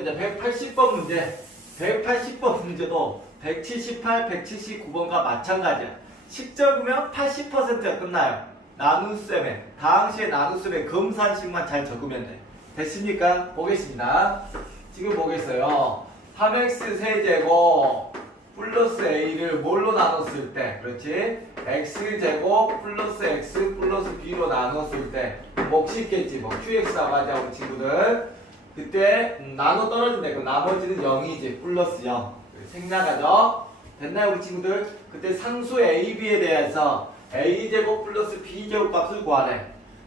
문제 180번 문제도 178, 179번과 마찬가지야. 10적으면 80%가 끝나요. 나눗셈에. 당시에 나눗셈에 검산식만 잘 적으면 돼. 됐습니까? 보겠습니다. 지금 보겠어요. 3x 세제곱 플러스 a를 뭘로 나눴을 때? 그렇지? x제곱 플러스 x 플러스 b로 나눴을 때. 몫이 있겠지 뭐. 하자 우리 친구들 그때 음, 나눠 떨어진다. 그 나머지는 0이지 플러스 0 생략하죠. 됐나요 우리 친구들? 그때 상수 a, b에 대해서 a제곱 플러스 b제곱 값을 구하래.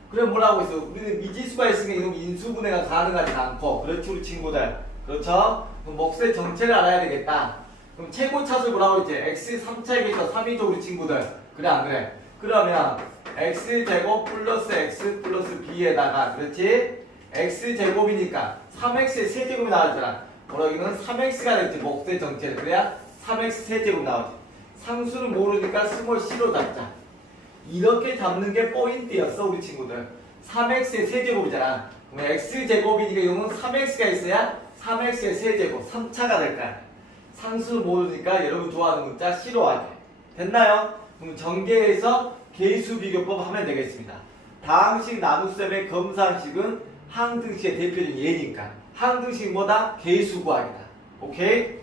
그래 뭐라고 했어? 우리는 미지수가 있으니까 이건 인수분해가 가능하지 않고. 그렇지 우리 친구들. 그렇죠? 그럼 몫의 정체를 알아야 되겠다. 그럼 최고 차수 뭐라고 했지? X 3차에 비해서 3이죠 우리 친구들. 그래 안 그래? 그러면 x제곱 플러스 x 플러스 b에다가 그렇지? X제곱이니까 3x의 세제곱이 나왔잖아. 그러기는 3x가 될지 몫의 정체를 그래야 3x 세제곱 나오지. 상수는 모르니까 스몰 c로 잡자. 이렇게 잡는 게 포인트였어 우리 친구들. 3x의 세제곱이잖아. 그럼 x제곱이니까 이거는 3x가 있어야 3x의 세제곱 3차가 될 거야. 상수 모르니까 여러분 좋아하는 문자 c로 하게 됐나요? 그럼 전개해서 개수 비교법 하면 되겠습니다. 다항식 나눗셈의 검산식은 항등식의 대표적인 예니까 항등식 뭐다? 개수 구하기다 오케이?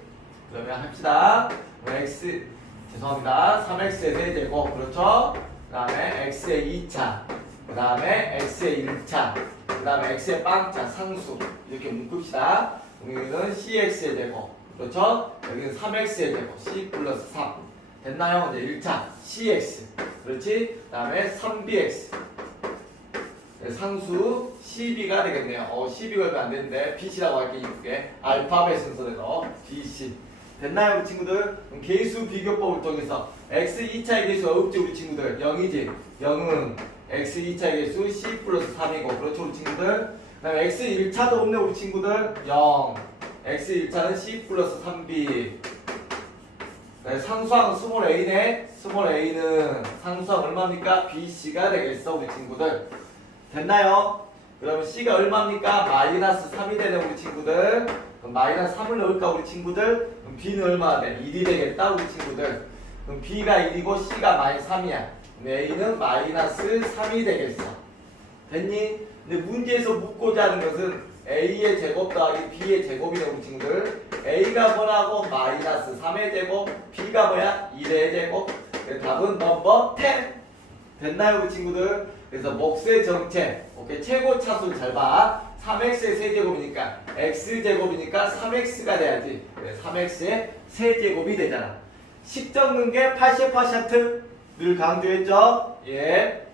그러면 합시다 x 죄송합니다 3x의 세제곱 그렇죠? 그 다음에 x의 2차 그 다음에 x의 1차 그 다음에 x의 빵차 상수 이렇게 묶읍시다 여기는 cx의 제곱 그렇죠? 여기는 3x의 제곱 c 플러스 3 됐나요? 이제 1차 cx 그렇지? 그 다음에 3bx 네, 상수 CB가 되겠네요. 어, CB가 얼마 안 되는데 BC라고 할게 이쁘게 알파벳 순서대로 BC 됐나요 우리 친구들? 개수 비교법을 통해서 X 2차의 개수가 없지 우리 친구들? 0이지? 0은 X 2차의 개수 C 플러스 3이고 그렇죠 우리 친구들? 그 다음에 X 1차도 없네 우리 친구들? 0 X 1차는 C 플러스 3B 네, 상수항 스몰 A네. 스몰 A는 상수항 얼마입니까? BC가 되겠어 우리 친구들 됐나요? 그러면 C가 얼마입니까? 마이너스 3이 되는 우리 친구들 그럼 마이너스 3을 넣을까 우리 친구들? 그럼 B는 얼마나 돼? 1이 되겠다 우리 친구들 그럼 B가 1이고 C가 마이너스 3이야 그럼 A는 마이너스 3이 되겠어 됐니? 근데 문제에서 묻고자 하는 것은 A의 제곱 더하기 B의 제곱이네 우리 친구들 A가 뭐라고? 마이너스 3의 제곱 B가 뭐야? 1의 제곱 그래서 답은 넘버 10 됐나요 우리 친구들? 그래서 몫의 정체 오케이 최고 차수 잘 봐. 3x의 세제곱이니까 x제곱이니까 3x가 돼야지. 그래 3x의 세제곱이 되잖아. 식 적는 게 80%늘 강조했죠? 예.